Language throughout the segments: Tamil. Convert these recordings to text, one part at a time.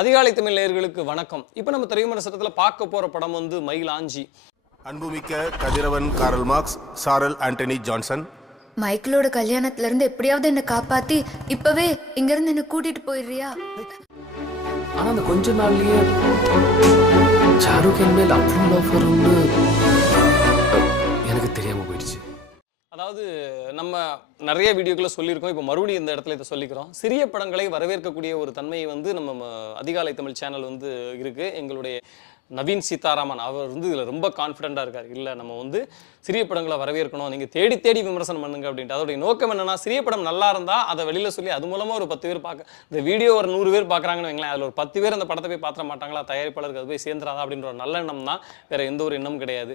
அதிகாலை தமிழ் நேயர்களுக்கு வணக்கம். இப்போ நம்ம திரைவிமர்சனத்தில் பார்க்க போகிற படம் வந்து மயிலாஞ்சி. அன்புமிக்க கதிரவன் காரல் மார்க்ஸ் சாரல் ஆண்டனி ஜான்சன். மைக்கிளோட கல்யாணத்துல இருந்து எப்படியாவது என்ன காப்பாத்தி இப்பவே இங்க இருந்து என்ன கூட்டிட்டு போயிடுறியா? ஆனா அந்த கொஞ்ச நாள்லயே ஷாருக் என் மேல் அவ்வளோ லவ் வரும்னு எனக்கு தெரியாம போயிடுச்சு. அதாவது நம்ம நிறைய வீடியோக்களை சொல்லியிருக்கோம். இப்போ மறுபடியும் இந்த இடத்துல இதை சொல்லிக்கிறோம். சிறிய படங்களை வரவேற்கக்கூடிய ஒரு தன்மை வந்து நம்ம அதிகாலை தமிழ் சேனல் வந்து இருக்குது எங்களுடைய நவீன் சீதாராமன் அவர் வந்து இதில் ரொம்ப கான்ஃபிடென்ட்டாக இருக்கார். இல்லை நம்ம வந்து சிறிய படங்களை வரவேற்கணும் நீங்கள் தேடி தேடி விமர்சனம் பண்ணுங்க அப்படின்ட்டு. அதோடைய நோக்கம் என்னென்னா சிறிய படம் நல்லா இருந்தால் அதை வெளியில் சொல்லி அது மூலமாக ஒரு பத்து பேர் பார்க்க இந்த வீடியோ ஒரு நூறு பேர் பார்க்குறாங்கன்னு வைங்களேன் அதில் ஒரு பத்து பேர் அந்த படத்தை போய் பார்த்துட மாட்டாங்களா? தயாரிப்பாளருக்கு அது போய் சேர்ந்துராதா அப்படின்ற ஒரு நல்ல எண்ணம் தான். வேற எந்த ஒரு எண்ணமும் கிடையாது.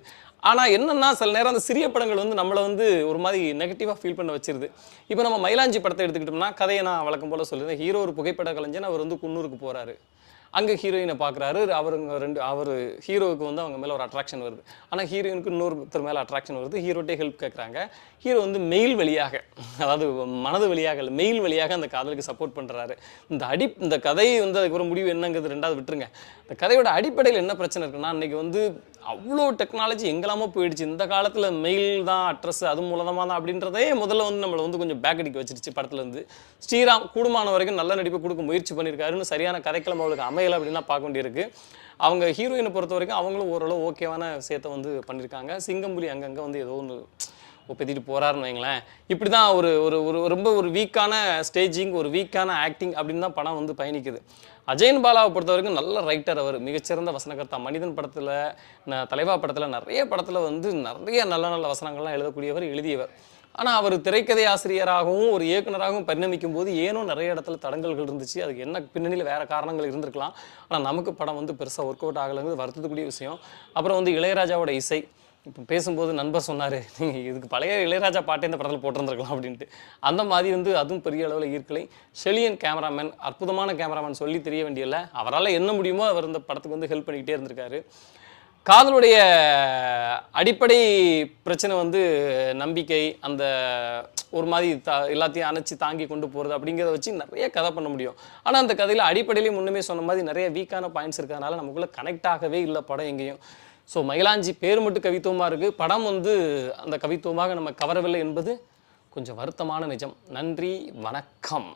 ஆனால் என்னென்னா சில நேரம் அந்த சிறிய படங்கள் வந்து நம்மளை வந்து ஒரு மாதிரி நெகட்டிவாக ஃபீல் பண்ண வச்சிருது. இப்போ நம்ம மயிலாஞ்சி படத்தை எடுத்துக்கிட்டோம்னா கதையை நான் வழக்கம் போல சொல்லியிருந்தேன் ஹீரோ ஒரு புகைப்பட கலைஞன் அவர் வந்து குன்னூருக்கு போகிறாரு அங்கே ஹீரோயினை பார்க்குறாரு அவருங்க ரெண்டு அவர் ஹீரோவுக்கு வந்து அவங்க மேலே ஒரு அட்ராக்ஷன் வருது. ஆனால் ஹீரோயினுக்கு இன்னொருத்தர் மேலே அட்ராக்ஷன் வருது. ஹீரோட்டே ஹெல்ப் கேட்குறாங்க ஹீரோ வந்து மெயில் வழியாக அதாவது மனது வழியாக இல்லை மெயில் வழியாக அந்த காதலுக்கு சப்போர்ட் பண்ணுறாரு இந்த அடி இந்த கதை வந்து அதுக்கப்புறம் முடிவு என்னங்கிறது ரெண்டாவது விட்டுருங்க. இந்த கதையோட அடிப்படையில் என்ன பிரச்சனை இருக்குன்னா அன்றைக்கி வந்து அவ்வளோ டெக்னாலஜி எங்கெல்லாமோ போயிடுச்சு. இந்த காலத்தில் மெயில் தான் அட்ரஸ் அது மூலமாக தான் அப்படின்றதே முதல்ல வந்து நம்மளை வந்து கொஞ்சம் பேக் அடிக்க வச்சிருச்சு படத்துலேருந்து ஸ்ரீராம் கூடுமான வரைக்கும் நல்ல நடிப்பை கொடுக்க முயற்சி பண்ணியிருக்காருன்னு சரியான கதைக்கிழமை அவளுக்கு அமை அப்படின்னு தான் பார்க்க வேண்டியிருக்கு. அவங்க ஹீரோயினை பொறுத்த வரைக்கும் அவங்களும் ஓரளவு ஓகேவான விஷயத்தை வந்து பண்ணியிருக்காங்க. சிங்கம்புலி அங்கங்கே வந்து ஏதோ ஒன்று ஒப்பத்திட்டு போறாருன்னு வைங்களேன். இப்படி தான் ஒரு ஒரு ஒரு ரொம்ப ஒரு வீக்கான ஸ்டேஜிங் ஒரு வீக்கான ஆக்டிங் அப்படின்னு தான் படம் வந்து பயணிக்குது. அஜயன் பாலாவை பொறுத்த வரைக்கும் நல்ல ரைட்டர் அவர். மிகச்சிறந்த வசனகர்த்தா. மனிதன் படத்தில் தலைவா படத்தில் நிறைய படத்தில் வந்து நிறைய நல்ல நல்ல வசனங்கள்லாம் எழுதக்கூடியவர் எழுதியவர். ஆனால் அவர் திரைக்கதை ஆசிரியராகவும் ஒரு இயக்குனராகவும் பரிணமிக்கும் போது ஏனோ நிறைய இடத்துல தடங்கல்கள் இருந்துச்சு. அதுக்கு என்ன பின்னணியில் வேறு காரணங்கள் இருந்திருக்கலாம். ஆனால் நமக்கு படம் வந்து பெருசாக ஒர்க் அவுட் ஆகலைங்கிறது வருத்தத்துக்குரிய விஷயம். அப்புறம் வந்து இளையராஜாவோட இசை. இப்போ பேசும்போது நண்பர் சொன்னார் நீங்கள் இதுக்கு பழைய இளையராஜா பாட்டே இந்த படத்தில் போட்டிருந்துருக்கலாம் அப்படின்ட்டு. அந்த மாதிரி வந்து அதுவும் பெரிய அளவில் ஈர்க்கலை. ஷெலியன் கேமராமேன் அற்புதமான கேமராமேன் சொல்லி தெரிய வேண்டியதில்லை அவரால் என்ன முடியுமோ அவர் இந்த படத்துக்கு வந்து ஹெல்ப் பண்ணிக்கிட்டே இருந்திருக்காரு. காதலுடைய அடிப்படை பிரச்சனை வந்து நம்பிக்கை அந்த ஒரு மாதிரி த எல்லாத்தையும் அணைச்சி தாங்கி கொண்டு போகிறது அப்படிங்கிறத வச்சு நிறைய கதை பண்ண முடியும். ஆனால் அந்த கதையில் அடிப்படையிலே முன்னுமே சொன்ன மாதிரி நிறைய வீக்கான பாயிண்ட்ஸ் இருக்கிறதுனால நமக்குள்ளே கனெக்ட் ஆகவே இல்லை படம் எங்கேயும். ஸோ மயிலாஞ்சி பேர் மட்டும் கவித்துவமாக இருக்குது படம் வந்து அந்த கவித்துவமாக நம்ம கவரவில்லை என்பது கொஞ்சம் வருத்தமான நிஜம். நன்றி வணக்கம்.